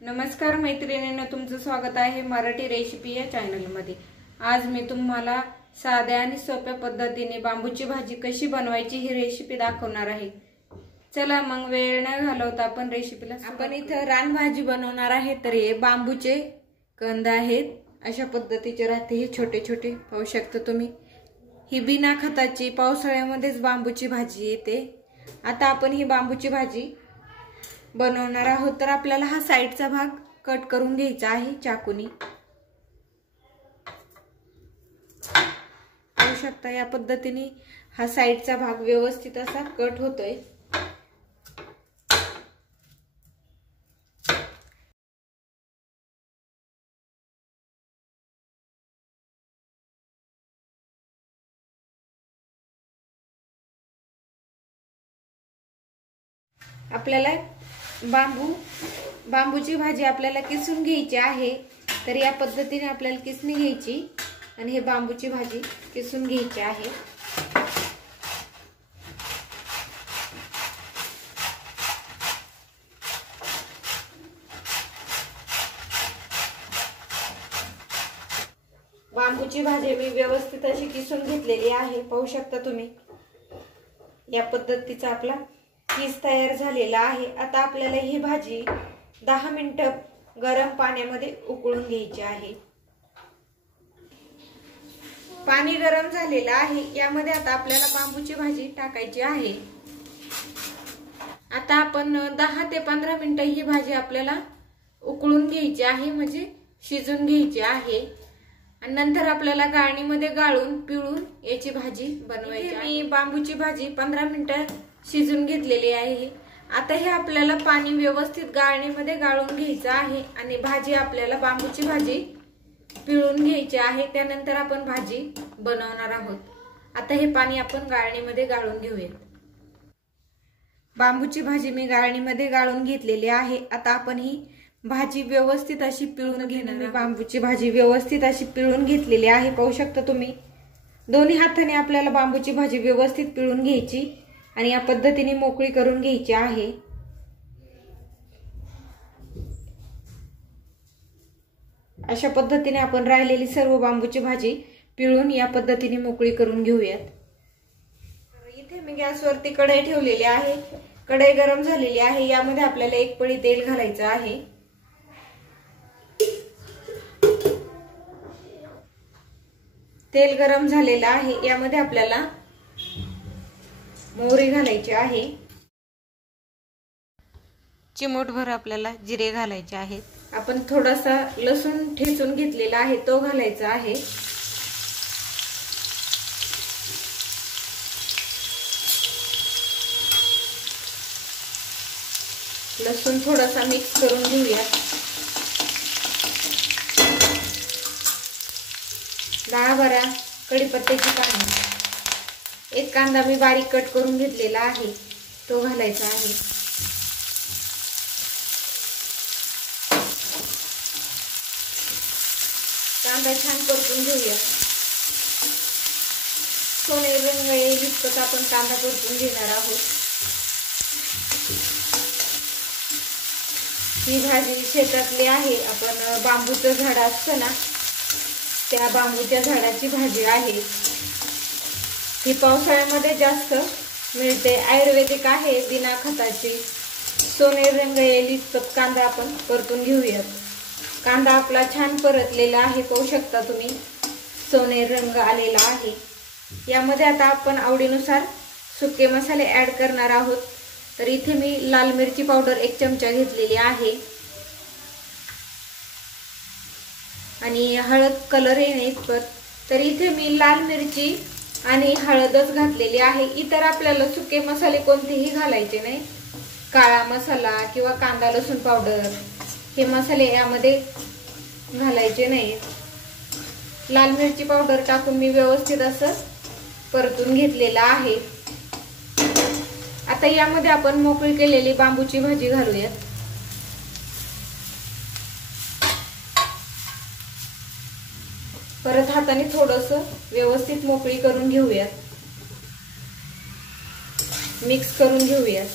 नमस्कार मैत्रिणींनो, तुमचं स्वागत आहे मराठी रेसिपी या चॅनल मध्ये। आज मी तुम्हाला साध्या आणि सोप्या पद्धतीने बांबूची भाजी कशी बनवायची ही रेसिपी दाखवणार आहे। चला मग वेळ न घालवता आपण रेसिपीला आपण इथे रानभाजी बनवणार आहे। तर हे बांबूचे कंद आहेत, अशा पद्धतीचे राहते, हे छोटे छोटे पाहू शकता तुम्ही। ही बिना खताची पावसाळ्यामध्येच बांबूची भाजी येते। आता आपण ही बांबूची भाजी बनवणार आहोत। तर आपल्याला हा साइडचा भाग कट करून घ्यायचा आहे चाकूनी। पाहू शकता या पद्धतीने हा साइडचा भाग व्यवस्थित असा कट होतोय। आपल्याला बांबूची भाजी आपल्याला किसून घ्यायची आहे। तर या पद्धतीने आपल्याला किसणी घ्यायची आणि हे बांबूची भाजी किसून घ्यायची आहे। बांबूची भाजी मी व्यवस्थित अशी किसून घेतलेली आहे, पाहू शकता तुम्ही। या पद्धतीचा आपला किस तयार झालेला आहे। आता आपल्याला ही भाजी 10 मिनिटं गरम पाण्यामध्ये उकळून घ्यायची आहे। पाणी गरम झालेलं आहे, यामध्ये आता आपल्याला बांबूची भाजी टाकायची आहे। आता आपण 10 ते 15 मिनिटं ही भाजी आपल्याला उकळून घ्यायची आहे, म्हणजे शिजून घ्यायची आहे। आणि नंतर आपल्याला गाळणीमध्ये गाळून पिळून याची भाजी बनवायची आहे। मी बांबूची भाजी 15 मिनिटं शिजून घेतलेली आहे। आता हे आपल्याला पाणी व्यवस्थित गाळणीमध्ये गाळून घ्यायचं आहे आणि भाजी आपल्याला बांबूची भाजी पिळून घ्यायची आहे। त्यानंतर आपण भाजी बनवणार आहोत। आता हे पाणी आपण गाळणीमध्ये गाळून घेऊयात। बांबूची भाजी मी गाळणीमध्ये गाळून घेतलेली आहे। आता आपण ही भाजी व्यवस्थित अशी पिळून घेणार। बांबूची भाजी व्यवस्थित अशी पिळून घेतलेली आहे, पाहू शकता तुम्ही। दोन्ही हाताने आपल्याला बांबूची भाजी व्यवस्थित पिळून घ्यायची आणि या पद्धतीने मोकळी करून घ्यायची आहे। अशा पद्धतीने आपण राहिलेली सर्व बांबूची भाजी पिळून या पद्धतीने मोकळी करून घेऊयात। इथे मी गॅसवरती कढई ठेवलेली आहे। कढई गरम झालेली आहे, यामध्ये आपल्याला 1 पळी तेल घालायचं आहे। तेल गरम झालेलं आहे, यामध्ये आपल्याला मोहरी घालायची आहे। चिमूटभर आपल्याला जिरे घालायचे आहेत। आपण थोडासा लसूण ठेचून घेतलेला आहे, तो घालायचा आहे। लसूण थोडासा मिक्स करून घेऊया। 10-12 कढीपत्त्याची पाने, 1 कांदा मी बारीक कट करून घेतलेला आहे, तो घालायचा आहे। कांदा छान परतून घेऊया। सोनेरी रंग येईपर्यंत आपण कांदा परतून घेणार आहोत। ही भाजी शेतातली आहे, आपण बांबूचं झाड असतं ना, त्या बांबूच्या झाडाची भाजी आहे। ही पावसाळ्यामध्ये जास्त मिळते, आयुर्वेदिक आहे, बिना खताची। सोनेरी रंग येईपर्यंत कांदा आपण परतून घेऊयात। कांदा आपला छान परतलेला आहे, पाहू शकता तुम्ही, सोनेरी रंग आलेला आहे। यामध्ये आता आपण आवडीनुसार सुके मसाले ऍड करणार आहोत। तर इथे मी लाल मिरची पावडर 1 चमचा घेतलेली आहे आणि हळद कलर येण्याइतपत। तर इथे मी लाल मिरची आणि हळदच घातलेली आहे। इतर आपल्याला सुके मसाले कोणतेही घालायचे नाही, काळा मसाला किंवा कांदा लसूण पावडर हे मसाले यामध्ये घालायचे नाही। लाल मिरची पावडर टाकून मी व्यवस्थित असं परतून घेतलेला आहे। आता यामध्ये आपण मोकळी केलेली बांबूची भाजी घालूयात। परत हाताने थोडंसं व्यवस्थित मोकळी करून घेऊयात, मिक्स करून घेऊयात।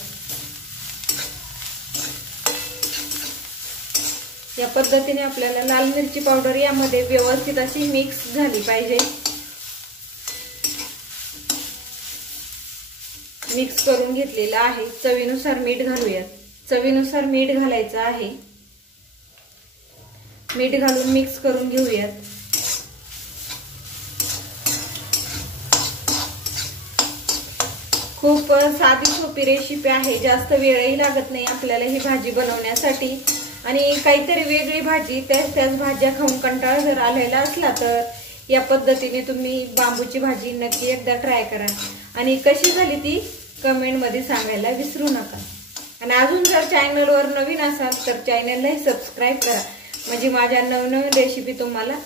या पद्धतीने आपल्याला लाल मिरची पावडर यामध्ये व्यवस्थित अशी मिक्स झाली पाहिजे। मिक्स करून घेतलेला आहे। चवीनुसार मीठ घालूयात। चवीनुसार मीठ घालायचं आहे। मीठ घालून मिक्स करून घेऊयात। खूप साधी सोपी रेसिपी आहे। जास्त वेळही लागत नाही आपल्याला ही भाजी बनवण्यासाठी। आणि काहीतरी वेगळी भाजी त्याच भाज्या खाऊन कंटाळा जर आलेला असला तर या पद्धतीने तुम्ही बांबूची भाजी नक्की एकदा ट्राय करा आणि कशी झाली ती कमेंट मध्ये सांगायला विसरू नका। आणि अजून जर चॅनलवर नवीन असाल तर चॅनलला सबस्क्राइब करा, म्हणजे माझ्या नवनवीन रेसिपी तुम्हाला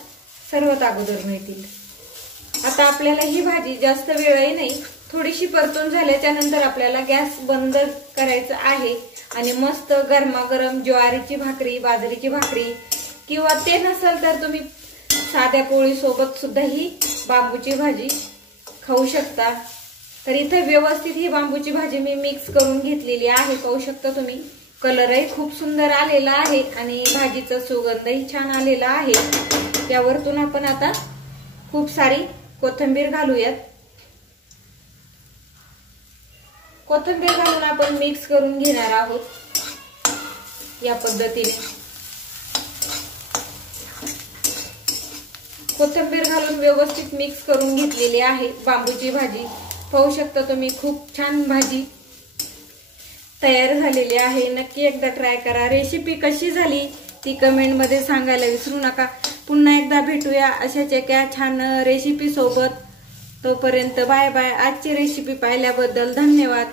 सर्वात अगोदर मिळतील। आता आपल्याला ही भाजी जास्त वेळही नाही, थोडीशी परतून झाल्याच्या नंतर आपल्याला गॅस बंद करायचा आहे आणि मस्त गरमागरम ज्वारीची भाकरी, बाजरीची भाकरी किंवा ते नसेल तर तुम्ही साध्या पोळी सोबत सुद्धा ही बांबूची भाजी खाऊ शकता। तर इथे व्यवस्थित ही बांबूची भाजी मी मिक्स करून घेतलेली आहे। पाहू शकता तुम्ही, कलरही खूप सुंदर आलेला आहे आणि भाजीचा सुगंधही छान आलेला आहे। यावरतून आपण आता खूप सारी कोथिंबीर घालूयात। कोथिंबीर घालून आपण मिक्स करून घेणार आहोत या पद्धतीने। कोथिंबीर घालून व्यवस्थित मिक्स करून घेतलेली आहे बांबूची भाजी। पाहू शकता तुम्ही, खूप छान भाजी तयार झालेली आहे। नक्की एकदा ट्राय करा। रेसिपी कशी झाली ती कमेंट मध्ये सांगायला विसरू नका। पुन्हा एकदा भेटूया अशाच एका छान रेसिपी सोबत। तोपर्यंत बाय बाय। आजची रेसिपी पाहिल्याबद्दल धन्यवाद।